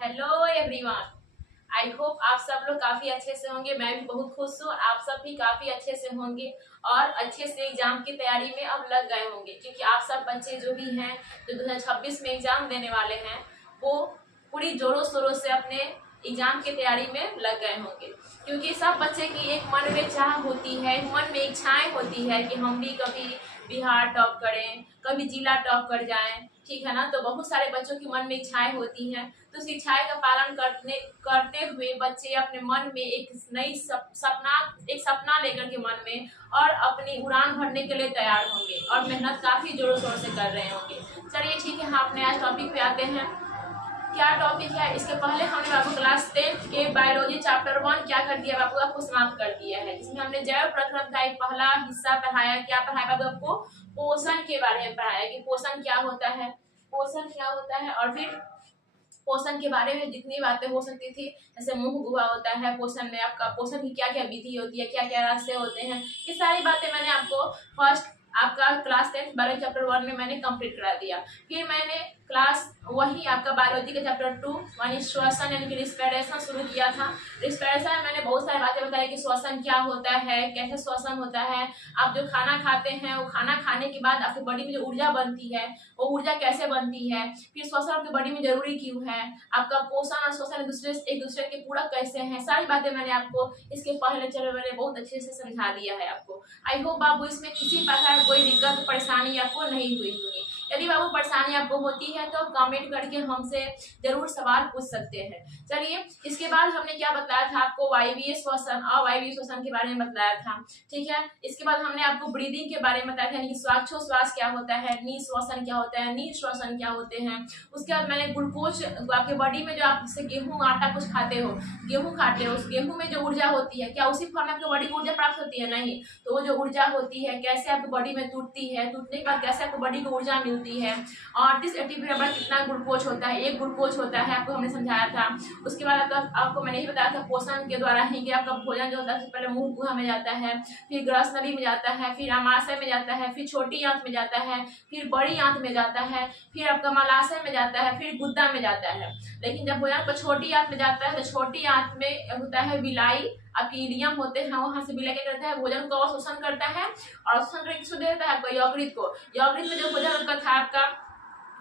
Hello everyone, I hope आप सब लोग काफी अच्छे से होंगे। मैं भी बहुत खुश हूँ, आप सब भी काफी अच्छे से होंगे और अच्छे से एग्जाम की तैयारी में अब लग गए होंगे, क्योंकि आप सब बच्चे जो भी हैं जो 2026 में एग्जाम देने वाले हैं वो पूरी जोरों शोरों से अपने एग्जाम की तैयारी में लग गए होंगे। क्योंकि सब बच्चे की एक मन में चाह होती है, मन में इच्छाएं होती है कि हम भी कभी बिहार टॉप करें, कभी जिला टॉप कर जाएं, ठीक है ना। तो बहुत सारे बच्चों की मन में इच्छाएं होती हैं, तो उस इच्छाएं का पालन करते हुए बच्चे अपने मन में एक नई सपना लेकर के मन में और अपनी उड़ान भरने के लिए तैयार होंगे और मेहनत काफी जोरों शोरों से कर रहे होंगे। चलिए ठीक है, हम अपने आज टॉपिक पे आते हैं। क्या टॉपिक है? इसके पहले हमने बाबू क्लास 10 के बायोलॉजी चैप्टर 1 क्या कर दिया बाबू, आपको समाप्त कर दिया है, जिसमें हमने जैव प्रक्रम का एक पहला हिस्सा पढ़ाया। क्या पढ़ाया बाबू आपको? पोषण के बारे में पढ़ाया कि पोषण क्या होता है, पोषण क्या होता है, और फिर पोषण के बारे में जितनी बातें हो सकती थी, जैसे मुंह गुहा होता है, पोषण में आपका पोषण की क्या क्या विधि होती है, क्या क्या रास्ते होते हैं, ये सारी बातें मैंने आपको फर्स्ट आपका क्लास 10 बायोलॉजी चैप्टर 1 में मैंने कंप्लीट करा दिया। फिर मैंने क्लास वही आपका बायोलॉजी के चैप्टर 2 यानी श्वसन यानी कि रिस्पिरेशन शुरू किया था। रिस्पिरेशन में मैंने बहुत सारी बातें बताई कि श्वसन क्या होता है, कैसे श्वसन होता है, आप जो खाना खाते हैं वो खाना खाने के बाद आपकी बॉडी में जो ऊर्जा बनती है वो ऊर्जा कैसे बनती है, फिर श्वसन आपकी बॉडी में जरूरी क्यों है, आपका पोषण और श्वसन एक दूसरे के पूरक कैसे हैं, सारी बातें मैंने आपको इसके पहले लेक्चर में मैंने बहुत अच्छे से समझा दिया है आपको। आई होप बाबू इसमें किसी प्रकार कोई दिक्कत परेशानी आपको नहीं हुई होगी। यदि बाबू परेशानी आपको होती है तो कमेंट करके हमसे जरूर सवाल पूछ सकते हैं। चलिए, इसके बाद हमने क्या बताया था आपको, वायवीय श्वसन और अवायवीय श्वसन के बारे में बताया था, ठीक है। इसके बाद हमने आपको ब्रीदिंग के बारे में बताया था, यानी कि श्वासोच्छ्वास क्या होता है, निश्वसन क्या होता है, निश्वसन क्या होते हैं। उसके बाद मैंने ग्लूकोज आपके बॉडी में जो आप जैसे गेहूं आटा कुछ खाते हो, उस गेहूं में जो ऊर्जा होती है, क्या उसी फॉर्म में आपकी बॉडी को ऊर्जा प्राप्त होती है? नहीं। तो वो जो ऊर्जा होती है कैसे आपकी बॉडी में टूटती है, टूटने के बाद कैसे आपकी बॉडी को ऊर्जा मिलती है, और 38 एटीपी नंबर कितना ग्लूकोज होता है, एक ग्लूकोज होता है, आपको हमने समझाया था। उसके बाद आपको मैंने ही बताया था पोषण के द्वारा ही कि आपका भोजन जो होता है पहले मुंह गुहा में जाता है, फिर ग्रस नली में जाता है, फिर आमाशय में जाता है, फिर छोटी आंत में जाता है, फिर बड़ी आंत में जाता है, फिर आपका मलाशय में जाता है, फिर गुद्दा में जाता है। लेकिन जब भोजन छोटी आंत में जाता है तो छोटी आंत में होता है विलाई, आपके इलियम होते हैं, वहां से विलय क्या करता है, भोजन को अवशोषण करता है, और अवशोषण करके किसको दे देता है आपको, यकृत को। यकृत में जो भोजन आपका था आपका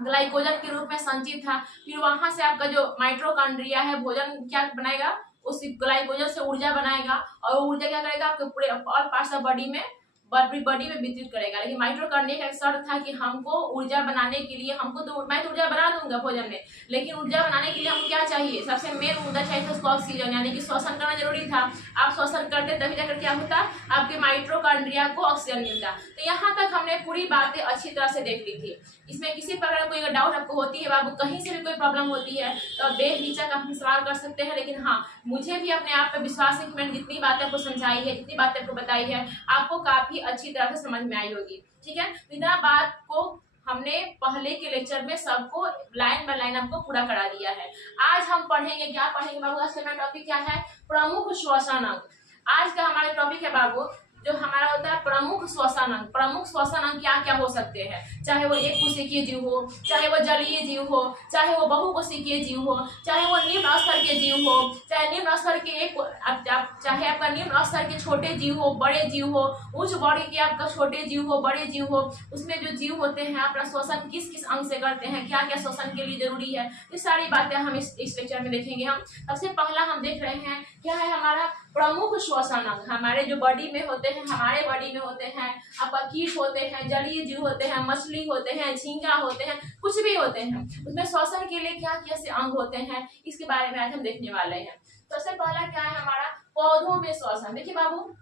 ग्लाइकोजन के रूप में संचित था, फिर वहां से आपका जो माइटोकॉन्ड्रिया है भोजन क्या बनाएगा, उस ग्लाइकोजन से ऊर्जा बनाएगा, और वो ऊर्जा क्या करेगा आपके पूरे ऑल पार्ट्स ऑफ बॉडी में वितरित करेगा। लेकिन माइटोकॉन्ड्रिया का एक शर्त था कि हमको ऊर्जा बनाने के लिए हमको तो मैं तो ऊर्जा बना दूंगा भोजन में, लेकिन ऊर्जा बनाने के लिए हमको क्या चाहिए, सबसे मेन मुद्दा चाहिए था उसको ऑक्सीजन, यानी कि श्वसन करना जरूरी था। आप श्वसन करते तभी जाकर क्या होता, आपके माइटोकॉन्ड्रिया को ऑक्सीजन मिलता। तो यहाँ तक हमने पूरी बातें अच्छी तरह से देख ली थी। इसमें किसी प्रकार कोई डाउट आपको होती है बाबू, कहीं से भी कोई प्रॉब्लम होती है तो बेहिचक आप सवाल कर सकते हैं। लेकिन हाँ, मुझे भी अपने आप पे विश्वास है कि मैंने जितनी बातें आपको समझाई है, जितनी बातें आपको बताई है, आपको काफी अच्छी तरह से समझ में आई होगी, ठीक है। बिना बात को हमने पहले के लेक्चर में सबको लाइन बाय लाइन आपको पूरा करा दिया है। आज हम पढ़ेंगे, क्या पढ़ेंगे बाबू, आज का टॉपिक क्या है, प्रमुख श्वसन अंग। आज का हमारा टॉपिक है बाबू जो हमारा होता है प्रमुख श्वसन अंग। प्रमुख श्वसन अंग क्या क्या हो सकते हैं, चाहे वो एक कोशिकीय जीव हो, चाहे वो जलीय जीव हो, चाहे वो बहुकोशिकीय जीव हो, चाहे वो निम्न स्तर के जीव हो, चाहे निम्न स्तर के चाहे आपका निम्न स्तर के छोटे जीव हो, बड़े जीव हो, उच्च बॉडी के आपका छोटे जीव हो, बड़े जीव हो, उसमें जो जीव होते हैं अपना श्वसन किस किस अंग से करते हैं, क्या क्या श्वसन के लिए जरूरी है, ये सारी बातें हम इस लेक्चर में देखेंगे। हम सबसे पहला हम देख रहे हैं क्या है हमारा प्रमुख श्वसन अंग। हमारे जो बॉडी में होते हैं, हमारे बॉडी में होते हैं, आपका कीट होते हैं, जलीय जीव होते हैं, मछली होते हैं, झींगा होते हैं, कुछ भी होते हैं, उसमें श्वसन के लिए क्या क्या से अंग होते हैं, इसके बारे में आज हम देखने वाले हैं। सबसे पहला क्या है हमारा पौधों में श्वसन। देखिए बाबू,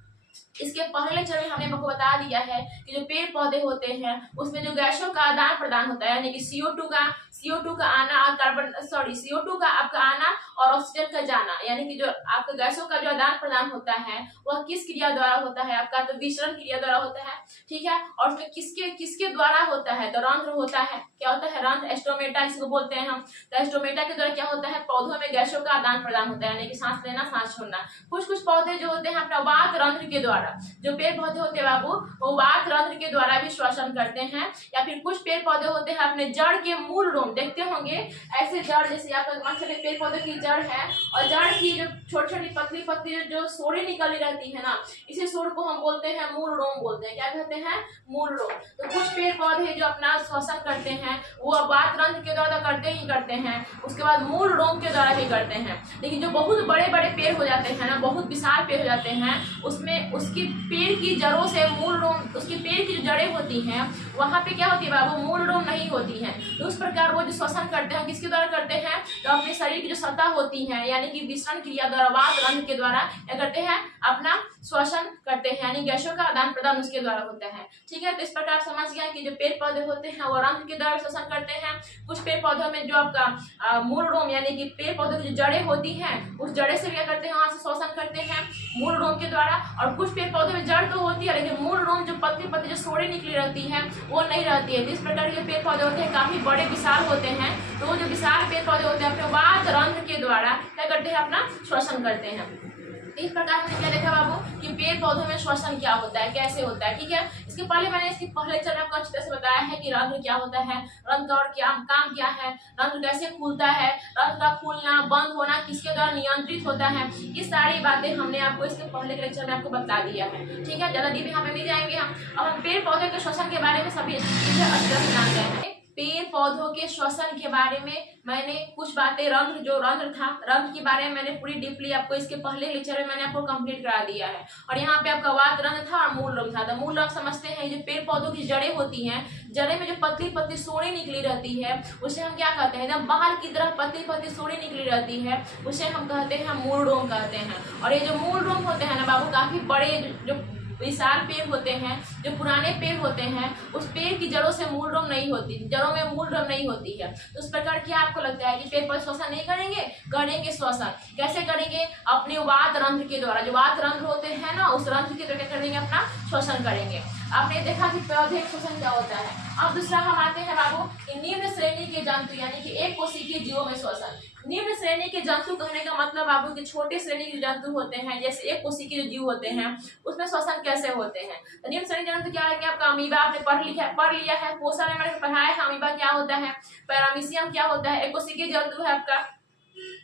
इसके पहले लेक्चर में हमने आपको बता दिया है कि जो पेड़ पौधे होते हैं उसमें जो गैसों का आदान प्रदान होता है, यानी कि CO2 का CO2 का आना और CO2 का आपका आना और ऑक्सीजन का जाना, यानी कि जो आपका गैसों का जो आदान प्रदान होता है वह किस क्रिया द्वारा होता है आपका, तो विसरण क्रिया द्वारा होता है। ठीक है, और उसमें किसके किसके द्वारा होता है, तो रंध्र होता है। क्या होता है, रंध्र, स्टोमेटा इसको बोलते हैं हम। तो स्टोमेटा के द्वारा क्या होता है, पौधों में गैसों का आदान प्रदान होता है, यानी कि सांस लेना सांस छोड़ना। कुछ कुछ पौधे जो होते हैं अपना वात रंध्र के द्वारा, जो पेड़ पौधे होते हैं बाबू वो वात रंध्र के द्वारा भी श्वसन करते हैं। या फिर कुछ पेड़ पौधे होते हैं अपने जड़ के मूल रोम, देखते होंगे ऐसे जड़, जैसे आपका मान चले पेड़ पौधे की जड़ है और जड़ की जो छोटी छोटी पतली पतली जो सोड़ी निकली रहती है ना, इसी सोड़ को हम बोलते हैं मूल रोम बोलते हैं। क्या कहते हैं, मूल रोम। तो कुछ पेड़ पौधे जो अपना श्वसन करते हैं वो वात रंध्र के द्वारा करते ही करते हैं, उसके बाद मूल रोम के द्वारा भी करते हैं। लेकिन जो बहुत बड़े बड़े पेड़ हो जाते हैं ना, बहुत विशाल पेड़ हो जाते हैं, उसमें उसकी पेड़ की जड़ों से मूल रोम, उसकी पेड़ की जो जड़ें होती हैं वहां पे क्या होती है बाबू, मूल रोम नहीं होती है। तो उस प्रकार वो जो श्वसन करते हैं किसके द्वारा करते हैं, तो अपने शरीर की जो सतह होती है यानी कि विसरण क्रिया द्वारा वात रंध्र के द्वारा क्या करते हैं, अपना श्वसन करते हैं, यानी गैसों का आदान प्रदान उसके द्वारा होता है। ठीक है, तो इस प्रकार समझ गया कि जो पेड़ पौधे होते हैं वो रंध्र के द्वारा श्वसन करते हैं। कुछ पेड़ पौधों में जो आपका मूल रोम यानी कि पेड़ पौधों की जो जड़ें होती हैं उस जड़े से क्या करते हैं, वहां से श्वसन करते हैं मूल रोम के द्वारा। और कुछ पेड़ पौधों में जड़ तो होती है लेकिन मूल रोम जो पतली पतली जो सोड़े निकली रहती है वो नहीं रहती है। जिस प्रकार के पेड़ पौधे होते हैं काफी बड़े विशाल होते हैं, तो वो जो विशाल पेड़ पौधे होते हैं अपने वात रंध्र के द्वारा क्या करते हैं, अपना श्वसन करते हैं। इस प्रकार हमने क्या देखा बाबू कि पेड़ पौधों में श्वसन क्या होता है, कैसे होता है। ठीक है, इसके पहले मैंने इसके पहले लेक्चर में आपको अच्छी तरह से बताया है कि रंध्र क्या होता है, रंध्र का और क्या काम क्या है, रंध्र कैसे खुलता है, रंध्र का खुलना बंद होना किसके द्वारा नियंत्रित होता है, ये सारी बातें हमने आपको इसके पहले के लेक्चर में आपको बता दिया है। ठीक है, ज्यादा डीप यहाँ पे नहीं जाएंगे हम। अब हम पेड़ पौधे के श्वसन के बारे में सभी चीजें अच्छी तरह से जान गए हैं। पेड़ पौधों के श्वसन के बारे में मैंने कुछ बातें, रंध्र था, रंध्र के बारे में मैंने पूरी डीपली आपको इसके पहले लेक्चर में मैंने आपको कंप्लीट करा दिया है। और यहाँ पे आपका वात रंध्र था और मूल रंध्र था। तो मूल रंध्र समझते हैं, जो पेड़ पौधों की जड़ें होती हैं, जड़े में जो पतली पतली सोड़ी निकली रहती है उसे हम क्या कहते हैं, एकदम बाहर की तरफ पतली पतली सोड़ी निकली रहती है उसे हम कहते हैं मूल रोम कहते हैं। और ये जो मूल रोम होते हैं ना बाबू, काफी बड़े जो विशाल पेड़ होते हैं, जो पुराने पेड़ होते हैं, उस पेड़ की जड़ों से मूल रोम नहीं होती, जड़ों में मूल रोम नहीं होती है। तो उस प्रकार क्या आपको लगता है कि पेड़ पौधे श्वसन नहीं करेंगे? करेंगे श्वसन। कैसे करेंगे? अपने वात रंध्र के द्वारा, जो वात रंध्र होते हैं ना उस रंध्र के द्वारा करेंगे, अपना श्वसन करेंगे। आपने देखा कि पौधे श्वसन क्या होता है। अब दूसरा हम आते हैं बाबू निम्न श्रेणी के जंतु यानी कि एक कोशिकीय जीवों में श्वसन। निम्न श्रेणी के जंतु कहने का मतलब बाबू के छोटे श्रेणी के जंतु होते हैं, जैसे एक कोशिकीय जो जीव होते हैं उसमें श्वसन कैसे होते हैं। तो निम्न श्रेणी जंतु क्या है कि आपका अमीबा आपने पढ़ लिया है, पोषण में मैंने पढ़ाया है अमीबा क्या होता है, पैरामीशियम क्या होता है, एक कोशिकीय जंतु है आपका।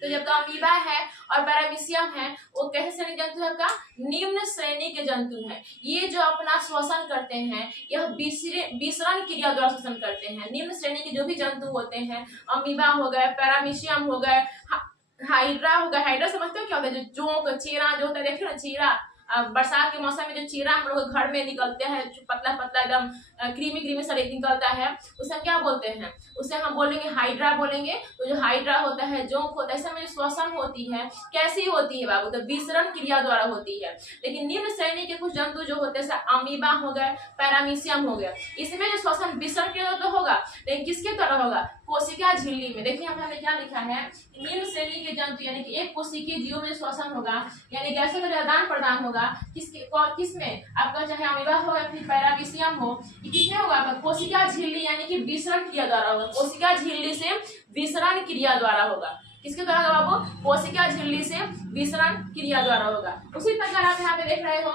तो जब का अमीबा है और पैरामीशियम है वो कैसे श्रेणी जंतु है आपका, निम्न श्रेणी के जंतु हैं। ये जो अपना श्वसन करते हैं यह विसरण क्रिया द्वारा श्वसन करते हैं। निम्न श्रेणी के जो भी जंतु होते हैं, अमीबा हो गए, पैरामीशियम हो गए, हाइड्रा हो गया। हाइड्रा समझते हो क्या होता है, जो जोंक चीरा जो होता है, देखिए ना चीरा, बरसात के मौसम में जो चीरा हम लोग घर में निकलते हैं, जो पतला पतला एकदम क्रीमी सा निकलता है, उसे हम क्या बोलते हैं, उसे हम बोलेंगे हाइड्रा बोलेंगे। तो जो हाइड्रा होता है, जोंक होता है, इसमें जो श्वसन होती है कैसी होती है बाबू, तो विसरण क्रिया द्वारा होती है। लेकिन निम्न श्रेणी के कुछ जंतु जो होते हैं अमीबा हो गए, पैरामीशियम हो गया, इसमें जो श्वसन विसरण क्रिया तो होगा लेकिन किसके द्वारा होगा, कोशिका झिल्ली में। देखिए हमने क्या लिखा है, निम्न श्रेणी के जंतु यानी कि एक कोशिकीय जीवों में श्वसन होगा, यानी गैसों का आदान प्रदान होगा किसमें आपका, चाहे अमीबा हो या फिर पैरामीशियम हो, किसमें होगा आपका, कोशिका झिल्ली यानी कि विसरण क्रिया द्वारा होगा। कोशिका झिल्ली से विसरण क्रिया द्वारा होगा। किसके द्वारा होगा बाबू, कोशिका झिल्ली से विसरण क्रिया द्वारा होगा। उसी प्रकार आप यहाँ पे देख रहे हो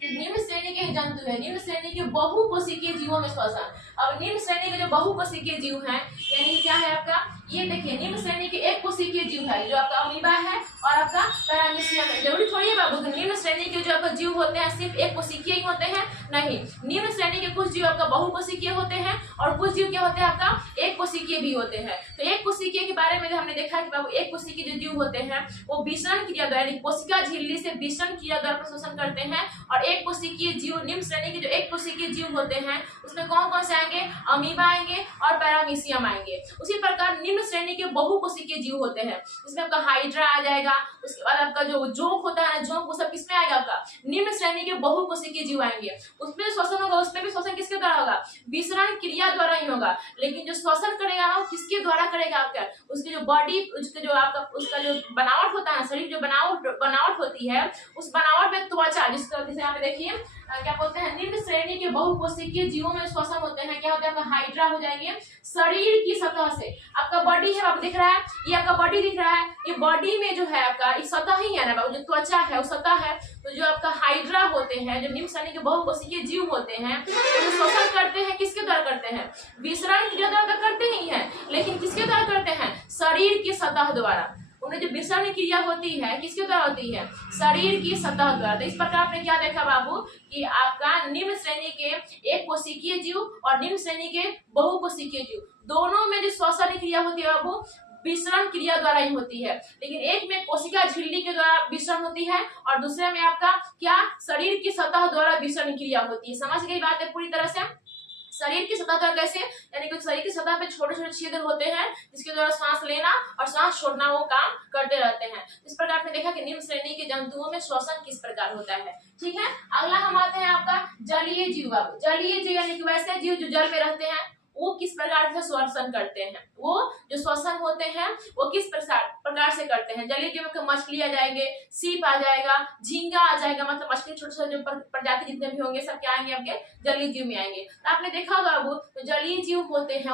निम्न श्रेणी के जंतु है, निम्न श्रेणी के बहुकोशिकीय जीवों में श्वसन। अब निम्न श्रेणी के जो बहुकोशिकीय जीव हैं यानी कि क्या है आपका, ये देखिए निम्न श्रेणी के एक कोशिकीय जीव है जो आपका अमीबा है और आपका पैरामीशियम है। जरूरी थोड़ी है बाबू निम्न श्रेणी के जो आपका जीव होते हैं सिर्फ एक कोशिकीय ही होते हैं, नहीं, निम्न श्रेणी के कुछ जीव आपका बहुकोशिकीय होते हैं और कुछ जीव क्या होते हैं आपका एक कोशिकीय भी होते हैं। तो एक कोशिकीय के बारे में हमने देखा कि बाबू एक कोशिकीय जो जीव होते हैं वो विसरण क्रिया द्वारा कोशिका झिल्ली से विसरण क्रिया द्वारा शोषण करते हैं। और एक कोशिकीय जीव, निम्न श्रेणी के जो एक कोशिकीय जीव होते हैं उसमें कौन कौन से आएंगे, अमीबा आएंगे और पैरामीशियम आएंगे। उसी प्रकार निम्न श्रेणी के बहुकोशिकीय जीव होते हैं, उसमें आपका हाइड्रा आ जाएगा, उसके बाद आपका जो जोंक होता है, जोंक वो सब किसमें आएगा, आपका निम्न श्रेणी के बहुकोशिकीय जीव आएंगे। उसमें श्वसन होगा, उसमें भी श्वसन किसके द्वारा होगा, विसरण क्रिया द्वारा ही होगा। लेकिन जो श्वसन करेगा वो किसके द्वारा करेगा? आपका उसके जो बॉडी, उसके जो आपका उसका जो बनावट होता है, शरीर जो बनावट होती है, उस बनावट में त्वचा, जिसका जैसे यहाँ पे देखिए क्या बोलते हैं, निम्न श्रेणी के बहुकोशिकीय जीवों में श्वसन होते हैं। क्या होता है? आपका हाइड्रा हो जाएंगे शरीर की सतह से। आपका बॉडी है, आप दिख रहा है, ये आपका बॉडी दिख रहा है, ये बॉडी में जो है आपका इस सतह ही है ना, जो त्वचा है वो सतह है। तो जो आपका हाइड्रा होते हैं, जो निम्न श्रेणी के बहुकोशिकीय जीव होते हैं, वो श्वसन करते हैं, किसके द्वारा करते हैं? विसरण क्रिया द्वारा करते ही हैं, लेकिन किसके द्वारा करते हैं? शरीर की सतह द्वारा। उन्हें जो विसरण क्रिया होती है किसके द्वारा होती है? शरीर की सतह द्वारा। तो इस प्रकार आपने क्या देखा बाबू कि आपका निम्न श्रेणी के एक कोशिकीय जीव और निम्न श्रेणी के बहुकोशिकीय जीव, दोनों में जो श्वसन क्रिया होती है बाबू विसरण क्रिया द्वारा ही होती है। लेकिन एक में कोशिका झिल्ली के द्वारा विसरण होती है और दूसरे में आपका क्या? शरीर की सतह द्वारा विसरण क्रिया होती है। समझ गई बात है पूरी तरह से? शरीर की सतह का कैसे, यानी कि शरीर की सतह पे छोटे छोटे छिद्र होते हैं जिसके द्वारा सांस लेना और सांस छोड़ना वो काम करते रहते हैं। इस प्रकार आपने देखा कि निम्न श्रेणी के जंतुओं में श्वसन किस प्रकार होता है। ठीक है, अगला हम आते हैं आपका जलीय जीव। जलीय जीव यानी कि वैसे जीव जो जल में रहते हैं, वो किस प्रकार से श्वसन करते हैं? वो जो श्वसन होते हैं वो किस प्रकार से करते हैं? जलीय जीव में मछली आ जाएंगे, सीप आ जाएगा, झींगा आ जाएगा, मतलब मछली छोटे छोटे जो प्रजाति जितने भी होंगे सब क्या आएंगे? आपके जलीय जीव में आएंगे। तो आपने देखा होगा बाबू, तो जलीय जीव होते हैं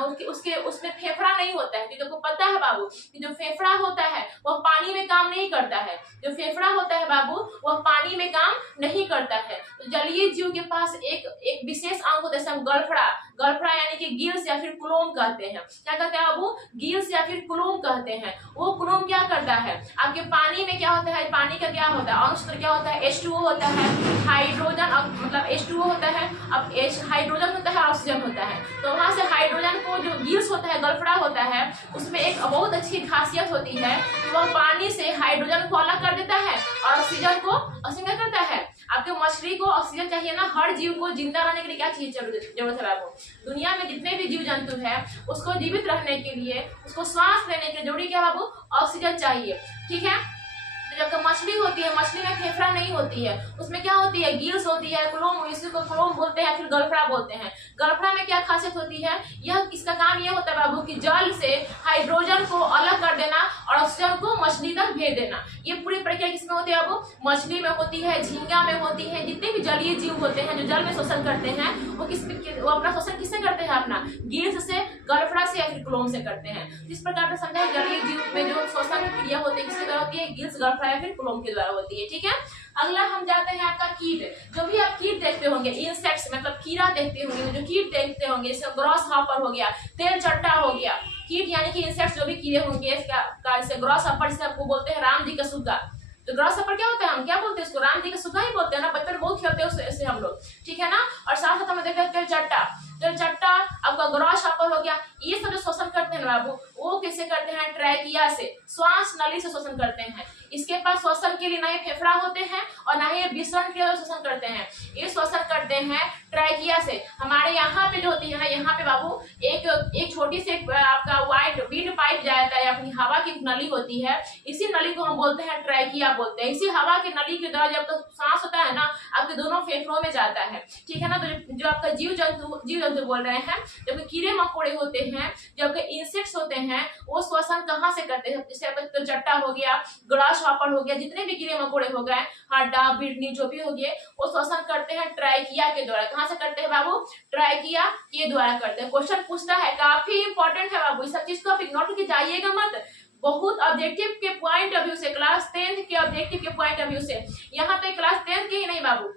उसमें फेफड़ा नहीं होता है, क्योंकि आपको पता है बाबू कि जो फेफड़ा होता है वह पानी में काम नहीं करता है। जो फेफड़ा होता है बाबू वह पानी में काम नहीं करता है। तो जलीय जीव के पास एक विशेष अंग होता है, गलफड़ा यानी कि गिल्स या फिर क्लोम कहते हैं। क्या कहते हैं बाबू? गिल्स या फिर क्लोम कहते हैं। वो क्लोम क्या करता है? आपके पानी में क्या होता है? पानी का क्या होता है? अणुसूत्र क्या होता है? H2O होता है, हाइड्रोजन, मतलब H2O होता है, अब हाइड्रोजन होता है, ऑक्सीजन होता है। तो वहां से हाइड्रोजन को जो गिल्स होता है, गलफड़ा होता है, उसमें एक बहुत अच्छी खासियत होती है कि वह पानी से हाइड्रोजन को अलग कर देता है और ऑक्सीजन को अस्वीकार करता है। आपके मछली को ऑक्सीजन चाहिए ना, हर जीव को जिंदा रहने के लिए क्या चीज जरूरत है बाबू? दुनिया में जितने भी जीव जंतु है उसको जीवित रहने के लिए, उसको श्वास लेने के लिए जरूरी क्या बाबू? ऑक्सीजन चाहिए। ठीक है, तो जब मछली होती है, मछली में फेफड़ा नहीं होती है, उसमें क्या होती है? गिल्स होती है, क्लोम, इसी को क्लोम बोलते हैं, फिर गलफड़ा बोलते हैं। गलफड़ा में क्या खासियत होती है? यह इसका काम ये होता है बाबू कि जल से हाइड्रोजन को अलग कर देना और ऑक्सीजन को मछली तक भेज देना। ये पूरी प्रक्रिया किसमें होती है बाबू? मछली में होती है, झींगा में होती है। जितने भी जलीय जीव होते हैं जो जल में श्वसन करते हैं वो अपना श्वसन किससे करते हैं? अपना गिल्स से, गलफड़ा से या फिर क्लोम से करते हैं। इस प्रकार से समझा जलीय जीव में जो श्वसन क्रिया होती है किसके द्वारा होती है? गिल्स, गलफड़ा या फिर क्लोम के द्वारा होती है। ठीक है, अगला हम जाते हैं आपका कीट। जो भी आप कीट देखते होंगे, इंसेक्ट्स मतलब कीड़ा देखते होंगे, जो कीट देखते होंगे, जैसे ग्रॉस हॉपर हो गया, तेल चट्टा हो गया, कीट यानी कि इंसेक्ट्स जो भी कीड़े होंगे, जैसे ग्रॉस हॉपर जिसे आपको बोलते हैं राम जी का सुग्गा। तो ग्रॉस हॉपर क्या होता है? हम क्या बोलते हैं इसको? राम जी का सुग्गा ही बोलते हैं ना, बच्चे बहुत खेलते हैं उससे हम लोग। ठीक है ना, और साथ साथ हमें देखते हैं तेल चट्टा, आपका ग्रॉस हॉपर हो गया। ये सब जो श्वसन करते हैं बाबू वो कैसे करते हैं? ट्रैकिया से, श्वास नली से श्वसन करते हैं। इसके पास श्वसन के लिए ना ही फेफड़ा होते हैं और ना ही विसरण के लिए श्वसन करते हैं। ये श्वसन करते हैं ट्रैकिया से। हमारे यहाँ पे जो होती है ना, यहाँ पे बाबू एक छोटी सी आपका वाइड विंड पाइप जाता है, अपनी हवा की नली होती है, इसी नली को हम बोलते हैं ट्रैकिया बोलते हैं। इसी हवा की नली के द्वारा जब तक सांस होता है ना, आपके दोनों फेफड़ों में जाता है। ठीक है ना, तो जो आपका जीव जंतु बोल रहे हैं, जब कीड़े मकोड़े होते हैं, जब इंसेक्ट्स होते हैं, वो श्वसन कहाँ से करते हैं? जैसे आपका चट्टा हो गया, ग्रास हॉपर हो गया, जितने भी कीड़े मकोड़े हो गए, हड्डा बिडनी जो भी हो गए, वो श्वसन करते हैं ट्रैकिया के द्वारा। कहाँ से करते हैं बाबू? ट्रैकिया के द्वारा करते हैं। क्वेश्चन पूछता है, काफी इंपॉर्टेंट है बाबू, इस सब चीज को आप इग्नोर करके जाइएगा मत। बहुत ऑब्जेक्टिव के पॉइंट ऑफ व्यू से, क्लास 10th के ऑब्जेक्टिव के पॉइंट ऑफ व्यू से, यहाँ पे क्लास 10th के ही नहीं बाबू,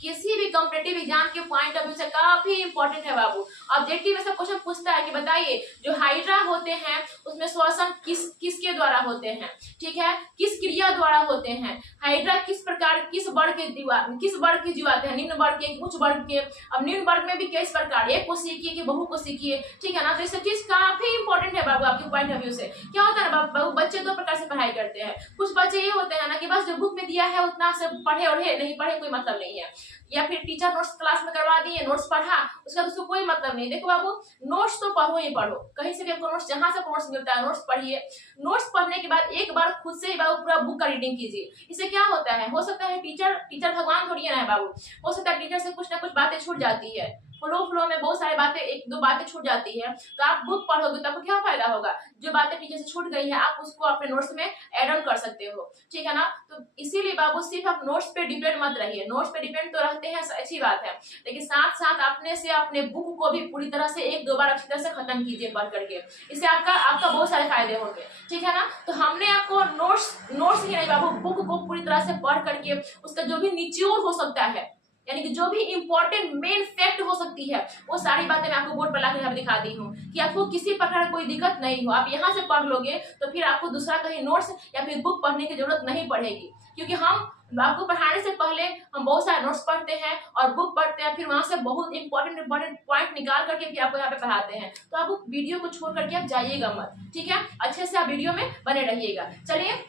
किसी भी कॉम्पिटिटिव एग्जाम के पॉइंट ऑफ व्यू से काफी इंपॉर्टेंट है बाबू। ऑब्जेक्टिव में सब क्वेश्चन पूछता है कि बताइए जो हाइड्रा होते हैं उसमें श्वसन किसके द्वारा होते हैं? ठीक है, किस क्रिया द्वारा होते हैं? हाइड्रा किस प्रकार, किस वर्ग के जीव आते हैं? निम्न वर्ग के, उच्च वर्ग के। अब निम्न वर्ग में भी किस प्रकार, एक कोशिकीय के, बहुकोशिकीय। ठीक है ना, तो ये चीज काफी इंपॉर्टेंट है बाबू आपके पॉइंट ऑफ व्यू से। क्या होता है ना बाबू, बच्चे दो प्रकार से पढ़ाई करते हैं। कुछ बच्चे ये होते हैं ना कि बस जो बुक में दिया है उतना से पढ़े और नहीं पढ़े कोई मतलब नहीं है, या फिर टीचर नोट्स क्लास में करवा दिए, नोट्स पढ़ा, उसका उसको कोई मतलब नहीं। देखो बाबू, नोट्स तो पढ़ो ही पढ़ो, कहीं से भी आपको नोट्स, जहां से नोट्स मिलता है नोट्स पढ़िए। नोट्स पढ़ने के बाद एक बार खुद से ही बाबू पूरा बुक का रीडिंग कीजिए। इससे क्या होता है, हो सकता है टीचर भगवान थोड़ी है ना बाबू, हो सकता है टीचर से कुछ ना कुछ बातें छूट जाती है, फ्लो में बहुत सारी बातें, एक दो बातें छूट जाती है, तो आप बुक पढ़ोगे तो आपको क्या फायदा होगा? जो बातें पीछे से छूट गई है आप उसको अपने नोट्स में ऐड ऑन कर सकते हो, ठीक है ना। तो इसीलिए बाबू सिर्फ आप नोट्स पे डिपेंड मत रहिए। नोट्स पे डिपेंड तो रहते हैं, अच्छी बात है, लेकिन साथ साथ अपने से अपने बुक को भी पूरी तरह से एक दो बार अच्छी तरह से खत्म कीजिए पढ़ करके। इससे आपका बहुत सारे फायदे होंगे, ठीक है ना। तो हमने आपको नोट्स ही नहीं बाबू, बुक को पूरी तरह से पढ़ करके उसका जो भी निचोड़ हो सकता है, यानी कि जो भी इंपॉर्टेंट मेन फैक्ट हो सकती है, वो सारी बातें मैं आपको बोर्ड पर लाकर यहाँ दिखा दी हूँ कि आपको किसी प्रकार कोई दिक्कत नहीं हो। आप यहाँ से पढ़ लोगे तो फिर आपको दूसरा कहीं नोट्स या फिर बुक पढ़ने की जरूरत नहीं पड़ेगी, क्योंकि हम आपको पढ़ाने से पहले हम बहुत सारे नोट्स पढ़ते हैं और बुक पढ़ते हैं, फिर वहां से बहुत इंपॉर्टेंट पॉइंट निकाल करके फिर आपको यहाँ पे पढ़ाते हैं। तो आप वीडियो को छोड़ करके आप जाइएगा मत, ठीक है, अच्छे से आप वीडियो में बने रहिएगा। चलिए,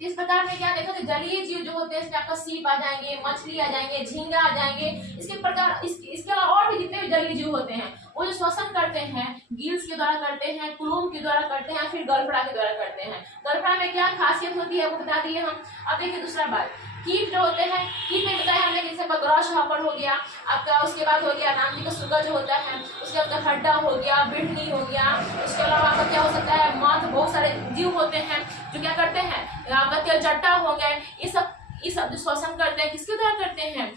इस प्रकार में क्या देखो कि जलीय जीव जो होते हैं इसमें आपका सीप आ जाएंगे, मछली आ जाएंगे, झींगा आ जाएंगे। इसके अलावा और भी जितने भी जलीय जीव होते हैं वो जो श्वसन करते हैं गिल्स के द्वारा करते हैं, क्लूम के द्वारा करते हैं, फिर गलफड़ा के द्वारा करते हैं। गलफड़ा में क्या खासियत होती है वो बता दिए हम। अब देखिए दूसरा बात, कीट जो होते हैं, कीट में बताया हमने जैसे ग्रॉस हॉपर हो गया आपका, उसके बाद हो गया नाम का सुगा जो होता है, उसके बाद खड्डा हो गया, बिढ़नी हो गया, उसके अलावा आपका क्या हो सकता है मध, बहुत सारे जीव होते हैं जो क्या करते हैं आपका तेलचट्टा हो गए, ये सब जो श्वसन करते हैं किसके द्वारा करते हैं?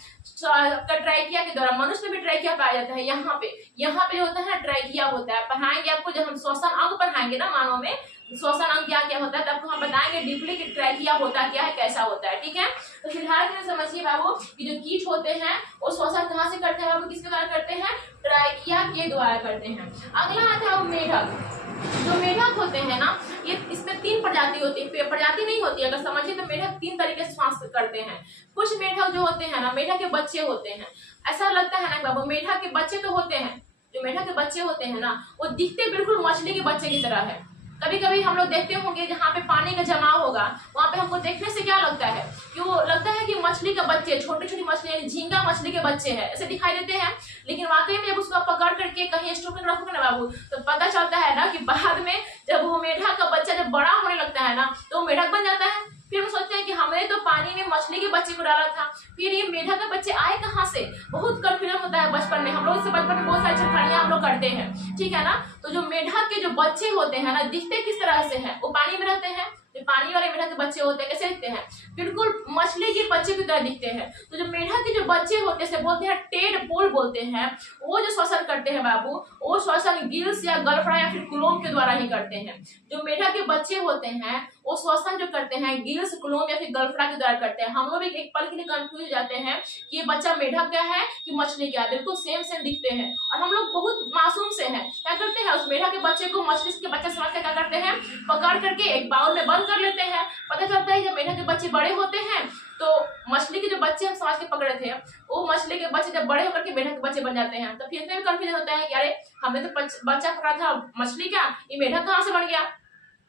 ट्राइकिया के द्वारा। मनुष्य में भी ट्राइकिया पाया जाता है। यहाँ पे जो होता है ट्राइकिया होता है। पढ़ाएंगे आपको, जब हम श्वसन अंग पढ़ाएंगे ना मानव में, श्वसन अंग क्या क्या होता है तब हम बताएंगे डीपली कि ट्राइकिया होता क्या है, कैसा होता है, ठीक है। तो फिलहाल में समझिए बाबू कि जो कीट होते हैं वो श्वसन कहाँ से करते हैं बाबू, किसके द्वारा करते हैं? ट्राइकिया के द्वारा करते हैं। अगला आता है वो मेढक। जो मेढक होते हैं ना, ये इसमें 3 प्रजाति होती है, प्रजाति नहीं होती है, अगर समझिए तो मेढक 3 तरीके से श्वास करते हैं। कुछ मेढक जो होते हैं ना, मेढक के बच्चे होते हैं। ऐसा लगता है ना बाबू, मेढक के बच्चे तो होते हैं, जो मेढक के बच्चे होते हैं ना वो दिखते बिल्कुल मछली के बच्चे की तरह है। कभी कभी हम लोग देखते होंगे जहाँ पे पानी का जमाव होगा वहां पे हमको देखने से क्या लगता है कि वो लगता है कि मछली के बच्चे, छोटी छोटी मछली, झींगा मछली के बच्चे हैं, ऐसे दिखाई देते हैं। लेकिन वाकई में जब उसको पकड़ करके कहीं स्टोर में रखोगे ना बाबू तो पता चलता है ना कि बाद में जब वो मेढक का बच्चा जब बड़ा होने लगता है ना तो वो मेढक बन जाता है। फिर वो सोचते हैं कि हमने तो पानी में मछली के बच्चे को डाला था, फिर ये मेढक के बच्चे आए कहाँ से? बहुत कंफ्यूजन होता है बचपन में। हम लोग इससे बचपन में बहुत सारी छिड़खानियां हम लोग करते हैं, ठीक है ना। तो जो मेढक के जो बच्चे होते हैं ना दिखते किस तरह से हैं? वो पानी में रहते हैं। जो पानी वाले मेढक के बच्चे होते हैं कैसे दिखते हैं? बिल्कुल मछली के बच्चे की तरह दिखते हैं। तो जो मेढक के जो बच्चे होते हैं बोलते हैं टेडपोल बोलते हैं। वो जो श्वसन करते हैं बाबू, वो श्वसन गिल्स या गलफड़ा या फिर क्लोम के द्वारा ही करते हैं। जो मेढक के बच्चे होते हैं वो श्वसन जो करते हैं गिल्स, क्लोम या फिर गलफड़ा के द्वारा करते हैं। हम लोग एक पल के लिए कंफ्यूज हो जाते हैं कि ये बच्चा मेढक क्या है कि मछली क्या है, बिल्कुल सेम दिखते हैं। और हम लोग बहुत मासूम से हैं, क्या करते हैं उस मेढक के बच्चे को मछली के बच्चे समझ कर क्या करते हैं, पकड़ करके एक बाउल में बंद कर लेते हैं। पता चलता है जब मेढक के बच्चे बड़े होते हैं तो मछली के जो बच्चे हम समझ के पकड़े थे वो मछली के बच्चे जब बड़े होकर के मेढक के बच्चे बन जाते हैं। तो फिर भी कंफ्यूजन होता है कि अरे हमने तो बच्चा पकड़ा था मछली का, ये मेढक कहाँ से बन गया?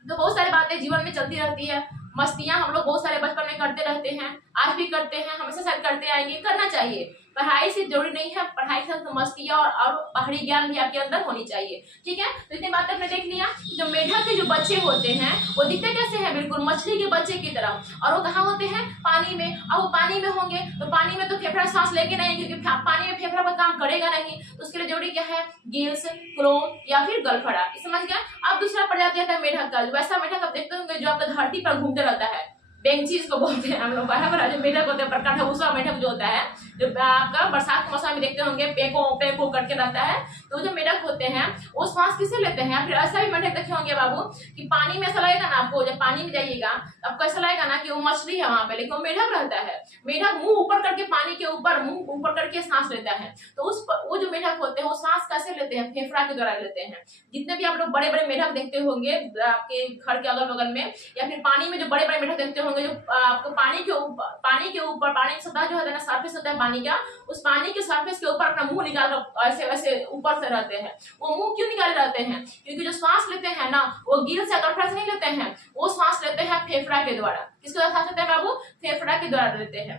तो बहुत सारी बातें जीवन में चलती रहती है। मस्तियां हम लोग बहुत सारे बचपन में करते रहते हैं, आज भी करते हैं, हमेशा शायद करते आएंगे, करना चाहिए। पढ़ाई से जरूरी नहीं है, पढ़ाई के साथ मस्तियां और बाहरी ज्ञान भी आपके अंदर होनी चाहिए, ठीक है। तो इतनी बातें हमने देख लिया। जो मेढक के जो बच्चे होते हैं वो दिखते कैसे हैं? बिल्कुल मछली के बच्चे की तरह। और वो कहाँ होते हैं? पानी में। अब वो पानी में होंगे तो पानी में तो फेफड़ा सांस लेके नहीं, क्योंकि पानी में फेफड़ा का काम करेगा नहीं, तो उसके लिए जरूरी क्या है? गिल्स, क्लोम या फिर गलफड़ा। समझ गया। अब दूसरा प्रजाति आता है मेढक का। वैसा मेढक आप देखते होंगे जो आपका धरती पर घूमते रहता है, बेंची इसको बोलते हैं हम लोग। बराबर जो मेढक होते हैं प्रकार है उसका मेढक जो होता है, जो आपका बरसात के मौसम में देखते होंगे पेको करके रहता है। तो जो मेढक होते हैं वो श्वास किसे लेते हैं? फिर ऐसा भी मेढक देखे होंगे बाबू कि पानी में ऐसा लगेगा ना आपको, जब पानी में जाइएगा तो आपको ऐसा लगेगा ना कि वो मछली है वहां पे, लेकिन वो मेढक रहता है। मेढक मुंह ऊपर करके पानी के ऊपर मुंह ऊपर करके सांस लेता है। तो वो जो मेढक होते हैं वो सांस कैसे लेते हैं? फेफड़ा के द्वारा लेते हैं। जितने भी आप लोग बड़े बड़े मेढक देखते होंगे आपके घर के अगल बगल में, या फिर पानी में जो बड़े बड़े मेढक देखते होंगे जो आपको पानी के ऊपर पानी की सतह जो होता है ना, सरफेस होता है पानी का, उस पानी के सरफेस के ऊपर अपना मुंह निकाल कर ऐसे वैसे ऊपर से रहते हैं। वो मुंह क्यों निकाले रहते हैं? क्योंकि जो श्वास लेते हैं ना वो गिल्स या गलफड़ा से नहीं लेते हैं, वो श्वास लेते हैं फेफड़ा के द्वारा। किसके द्वारा सांस लेते हैं बाबू? फेफड़ा के द्वारा लेते हैं।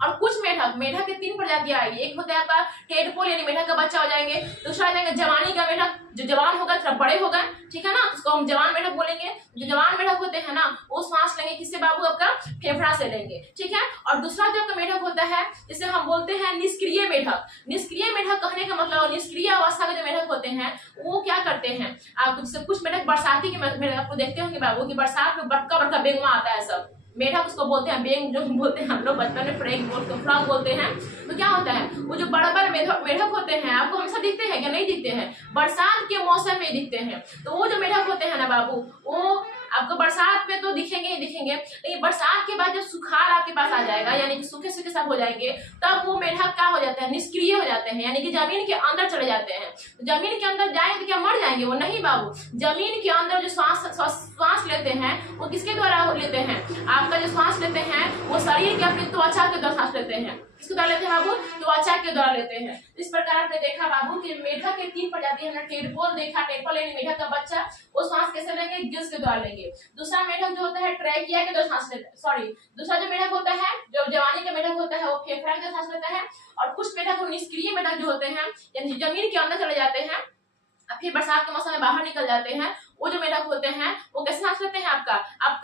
और कुछ मेढक, मेढक के 3 प्रजातियां आएगी। एक होता है आपका टेडपोल यानी मेढक का बच्चा हो जाएंगे, दूसरा आ जाएगा जवानी का मेढक, जो जवान होगा थोड़ा बड़े हो गए, ठीक है ना, उसको हम जवान मेढक बोलेंगे। जो जवान मेढक होते हैं ना वो सांस लेंगे किससे बाबू, आपका फेफड़ा से लेंगे, ठीक है। और दूसरा जो आपका मेढक होता है जिसे हम बोलते हैं निष्क्रिय मेढक। निष्क्रिय मेढक कहने का मतलब निष्क्रिय अवस्था के जो मेढक होते हैं वो क्या करते हैं, आप कुछ मेढक बरसाती के मेढक आपको देखते होंगे बाबू कि बरसात में बड़का बड़का बेंगवा आता है सब मेढक उसको बोलते हैं, बेंग जो बोलते हैं हम लोग बचपन में फ्रॉग बोलते हैं। तो क्या होता है वो जो बड़ा बड़ा मेढक होते हैं आपको हमेशा दिखते हैं क्या, नहीं दिखते हैं, बरसात के मौसम में दिखते हैं। तो वो जो मेढक होते हैं ना बाबू वो आपको बरसात में तो दिखेंगे ही दिखेंगे, लेकिन बरसात के बाद जब सुखाड़ आपके पास आ जाएगा यानी कि सूखे सूखे सब हो जाएंगे तब वो मेढक क्या हो जाता है, निष्क्रिय हो जाते हैं, यानी कि जमीन के अंदर चले जाते हैं। तो जमीन के अंदर जाएंगे तो क्या मर जाएंगे वो, नहीं बाबू, जमीन के अंदर जो श्वास लेते हैं वो किसके द्वारा लेते हैं, आपका जो श्वास लेते हैं वो शरीर के अपनी त्वचा के द्वारा सांस लेते हैं, किसके द्वारा लेते हैं बाबू, त्वचा के द्वारा लेते हैं। इस प्रकार आपने देखा बाबू कि मेढक के 3 प्रजाति हमने टेडपोल देखा, टेडपोल यानी मेढक का बच्चा, वो सांस कैसे लेंगे, गिल्स के द्वारा लेंगे। दूसरा मेढक जो होता है ट्रैकिया के द्वारा सांस लेता है, सॉरी दूसरा जो मेढक होता है जो जवानी का मेढक होता है वो फेफड़ा के द्वारा सांस लेता है। और कुछ मेढक निष्क्रिय मेढक जो होते हैं यानी जमीन के अंदर चले जाते हैं फिर बरसात के मौसम में बाहर निकल जाते हैं, वो जो मेढक होते हैं वो कैसे सांस लेते हैं, आपका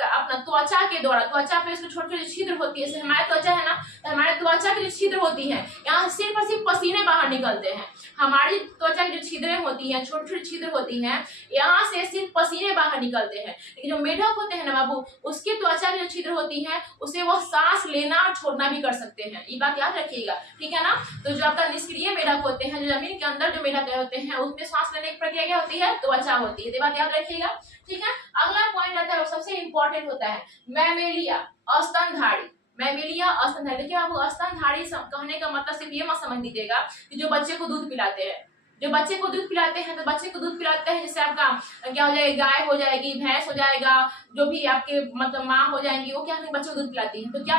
अपना त्वचा के द्वारा, त्वचा पे इसमें छोटे छोटे छिद्र होती है, जैसे हमारे त्वचा है ना तो हमारे त्वचा की जो छिद्र होती है यहाँ सिर्फ और सिर्फ पसीने बाहर निकलते हैं। हमारी त्वचा की जो छिद्रें होती हैं छोटी छोटी छिद्र होती हैं यहाँ से सिर्फ पसीने बाहर निकलते हैं। लेकिन जो मेढक होते हैं ना बाबू उसकी त्वचा की जो छिद्र होती है उसे वो सांस लेना और छोड़ना भी कर सकते हैं, ये बात याद रखिएगा, ठीक है ना। तो जो आपका निष्क्रिय मेढक होते हैं जो जमीन के अंदर जो मेढक होते हैं उसमें सांस लेने की प्रक्रिया क्या होती है, त्वचा होती है, ये बात याद रखिएगा, ठीक है। अगला पॉइंट आता है वो सबसे इंपॉर्टेंट होता है मैमेलिया, स्तनधारी। मैमेलिया स्तनधारी, देखिए आपको स्तनधारी कहने का मतलब सिर्फ ये मत समझ लीजिएगा कि जो बच्चे को दूध पिलाते हैं, जो बच्चे को दूध पिलाते हैं तो बच्चे को दूध पिलाते हैं जैसे आपका क्या हो जाएगा, गाय हो जाएगी, भैंस हो जाएगा, जो भी आपके मतलब माँ हो जाएंगी वो क्या बच्चे को दूध पिलाती है। तो क्या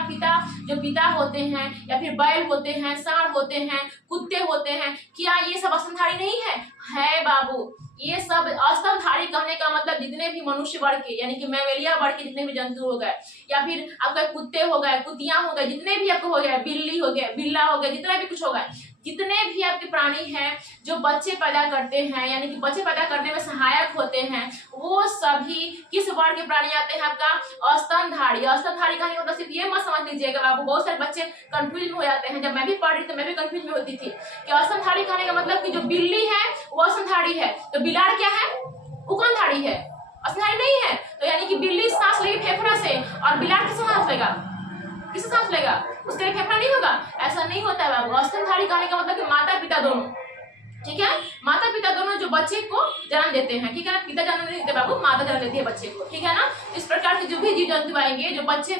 जो पिता होते हैं या फिर बैल होते हैं, सांड होते हैं, कुत्ते होते हैं, क्या ये सब स्तनधारी नहीं है बाबू। ये सब स्तनधारी कहने का मतलब जितने भी मनुष्य वर्ग के यानी कि मैमेलिया वर्ग के जितने भी जंतु हो गए या फिर आपका कुत्ते हो गए, कुतियां हो गए, जितने भी आपको हो गए, बिल्ली हो गए, बिल्ला हो गया, जितना भी कुछ हो गए, जितने भी आपके प्राणी हैं जो बच्चे पैदा करते हैं यानी कि बच्चे पैदा करने में सहायक होते हैं वो सभी किस वर्ग के प्राणी आते हैं, आपका स्तनधारी। स्तनधारी का मतलब सिर्फ ये मत समझ लीजिएगा बाबू, बहुत सारे बच्चे कंफ्यूज हो जाते हैं, जब मैं भी पढ़ रही तो मैं भी कंफ्यूज में होती थी कि स्तनधारी कहने का मतलब कि जो बिल्ली है वो स्तनधारी है, तो बिलाड़ क्या है, उकनधारी है, स्तनधारी नहीं है। तो यानी कि बिल्ली सांस लेगी फेफड़ा से और बिलाड़ किससे सांस लेगा, किससे सांस लेगा, उसके लिए फेफड़ा नहीं होगा, ऐसा नहीं होता है बाबू। स्तनधारी कहने का मतलब कि माता पिता दोनों, ठीक है, माता पिता दोनों जो बच्चे को जन्म देते हैं, ठीक है ना, पिता जन्म नहीं देते बाबू, माता जन्म देती है बच्चे को, ठीक है ना। इस प्रकार के जो भी जीव जंतु आएंगे जो बच्चे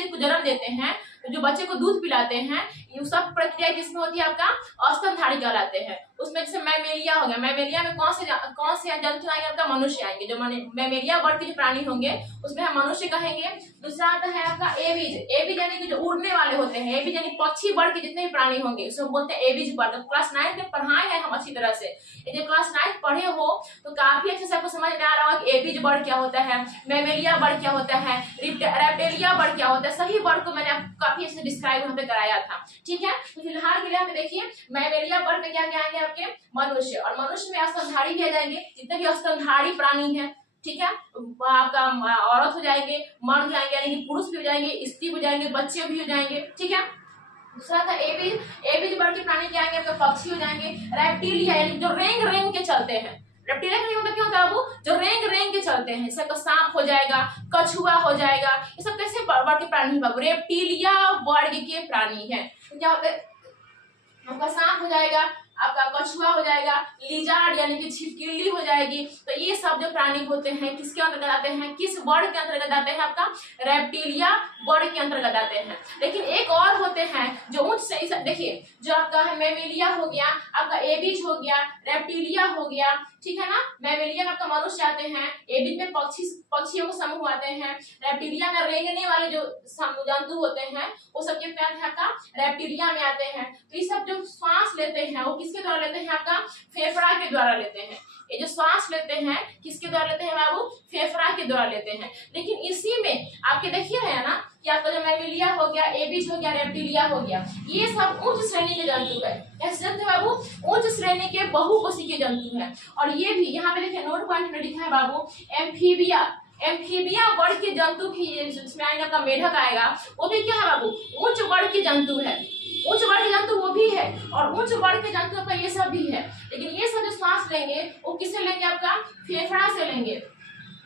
को जन्म देते हैं, तो जो बच्चे को दूध पिलाते हैं, ये सब प्रक्रिया किसमें होती है, आपका स्तनधारी कहलाते हैं। उसमें जैसे मैमेलिया हो गया, मैमेलिया में कौन से जंतु आएंगे, आपका मनुष्य आएंगे, जो मैमेलिया वर्ग के जो प्राणी होंगे उसमें हम मनुष्य कहेंगे। दूसरा आता है आपका एविज, एविज यानी कि जो उड़ने वाले होते हैं, एविज यानी पक्षी वर्ग के जितने भी प्राणी होंगे उसको बोलते हैं एविज वर्ग। क्लास 9 में पढ़ाए हैं हम अच्छी तरह से, यदि क्लास 9 पढ़े हो तो काफी अच्छे से आपको समझ में आ रहा होगा कि एविज वर्ग क्या होता है, मैमेलिया वर्ग क्या होता है, रेप्टिलिया वर्ग क्या होता है, सभी वर्ग को मैंने आपको काफी अच्छे से डिस्क्राइब यहाँ पे कराया था, ठीक है। तो फिलहाल के लिए हमें देखिए मैमेलिया वर्ग में क्या क्या आएंगे, आपके मनुष्य, और मनुष्य में स्तनधारी भी आ जाएंगे, जितने भी स्तनधारी प्राणी हैं, ठीक है, आपका औरत हो जाएंगे, मर्द हो जाएंगे यानी कि पुरुष भी हो जाएंगे, स्त्री हो जाएंगे, बच्चे भी हो जाएंगे, ठीक है। दूसरा था एविज वर्ग के प्राणी क्या आएंगे, आपके पक्षी हो जाएंगे। रेप्टिलिया यानी जो रेंग रेंग के चलते हैं, रेप्टिलिया का मतलब क्या होता है बाबू, जो रेंग रेंग के चलते हैं, जैसे सांप हो जाएगा, कछुआ हो जाएगा, ये सब कैसे वर्ग के प्राणी है बाबू, रेप्टिलिया वर्ग के प्राणी है। तो क्या होता है, आपका सांप हो जाएगा, आपका कछुआ हो जाएगा, लिजार्ड यानी कि छिपकली हो जाएगी। तो ये सब जो प्राणी होते हैं किसके अंतर्गत आते हैं, किस वर्ग के अंतर्गत आते हैं, आपका रेप्टिलिया वर्ग के अंतर्गत आते हैं। लेकिन एक और होते हैं जो उच्च से, देखिए जो आपका है मैमेलिया हो गया, आपका एविज हो गया, रेप्टिलिया हो गया, ठीक है ना। मैमेलिया में आपका मनुष्य आते हैं, एविज में पक्षियों के समूह आते हैं, रेप्टिलिया में रेंगने वाले जो जंतु होते हैं वो सब के क्या आपका रेप्टिलिया में आते हैं। तो ये सब जो श्वास लेते हैं वो किसके द्वारा लेते हैं, आपका फेफड़ा के द्वारा लेते हैं। ये जो श्वास लेते हैं किसके द्वारा लेते हैं बाबू, फेफड़ा के द्वारा लेते हैं। लेकिन इसी में आपके देखिए है ना कि आपका जो मैमिलिया हो गया, एबीज हो गया, रेप्टिलिया हो गया, ये सब उच्च श्रेणी के जंतु है। कैसे जंतु है बाबू? उच्च श्रेणी के बहुकोशिकीय जंतु है। और ये भी यहाँ पे देखिए नोट पॉइंट में लिखा है बाबू एम्फीबिया। एम्फीबिया वर्ग के जंतु भी, जिसमें आएगा का मेढक आएगा, वो भी क्या है बाबू? उच्च वर्ग के जंतु है। उच्च वर्ग के जंतु वो भी है, और उच्च वर्ग के जंतु का ये सब भी है। लेकिन ये सब जो सांस लेंगे वो किससे लेंगे? आपका फेफड़ा से लेंगे।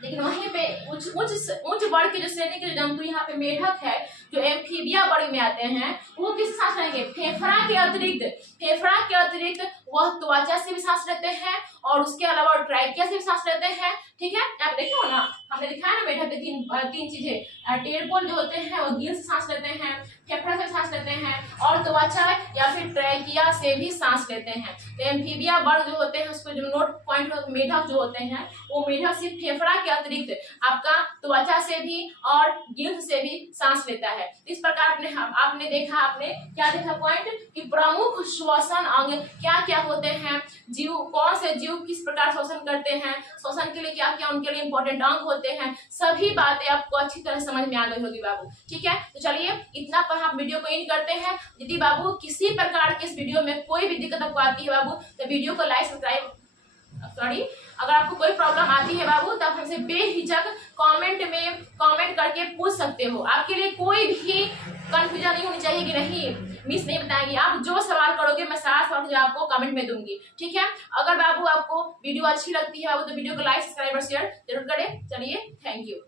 लेकिन वहीं पे उच्च वर्ग के जो श्रेणी के जंतु यहाँ पे मेढक है, जो एम्फीबिया वर्ग में आते हैं, वो किस सांस लेंगे? फेफड़ा के अतिरिक्त वह त्वचा से भी सांस लेते हैं, और उसके अलावा ट्राइकिया से भी सांस लेते हैं। ठीक है, आप देखे हो ना, हमने दिखाया ना मेढक के तीन चीजें। टेडपोल जो होते हैं वो गिल से सांस लेते हैं, फेफड़ा से सांस लेते हैं, और त्वचा या फिर ट्राइकिया से भी सांस लेते हैं। तो एम्फीबिया वर्ग जो होते हैं, उसको जो नोट पॉइंट मेढक जो होते हैं, वो मेढक सिर्फ फेफड़ा के अतिरिक्त आपका त्वचा से भी और गिल्स से भी सांस लेता है। इस प्रकार आपने देखा, आपने क्या देखा पॉइंट कि प्रमुख श्वसन अंग क्या क्या होते हैं, जीव कौन से जीव किस प्रकार श्वसन करते हैं, श्वसन के लिए क्या क्या उनके लिए इंपॉर्टेंट अंग होते हैं, सभी बातें आपको अच्छी तरह समझ में आ गई होगी बाबू। ठीक है, तो चलिए इतना पर हम वीडियो को एंड करते हैं। यदि बाबू किसी प्रकार के इस वीडियो में कोई भी दिक्कत आपको आती है बाबू, तो वीडियो को लाइक सब्सक्राइब अगर आपको कोई प्रॉब्लम आती है बाबू, तब हमसे बेहिचक कमेंट करके पूछ सकते हो। आपके लिए कोई भी कंफ्यूजन नहीं होनी चाहिए कि नहीं मिस नहीं बताएंगी। आप जो सवाल करोगे मैं सारा सवाल जवाब आपको कमेंट में दूंगी। ठीक है, अगर बाबू आपको वीडियो अच्छी लगती है बाबू, तो वीडियो को लाइक सब्सक्राइब और शेयर जरूर करें। चलिए, थैंक यू।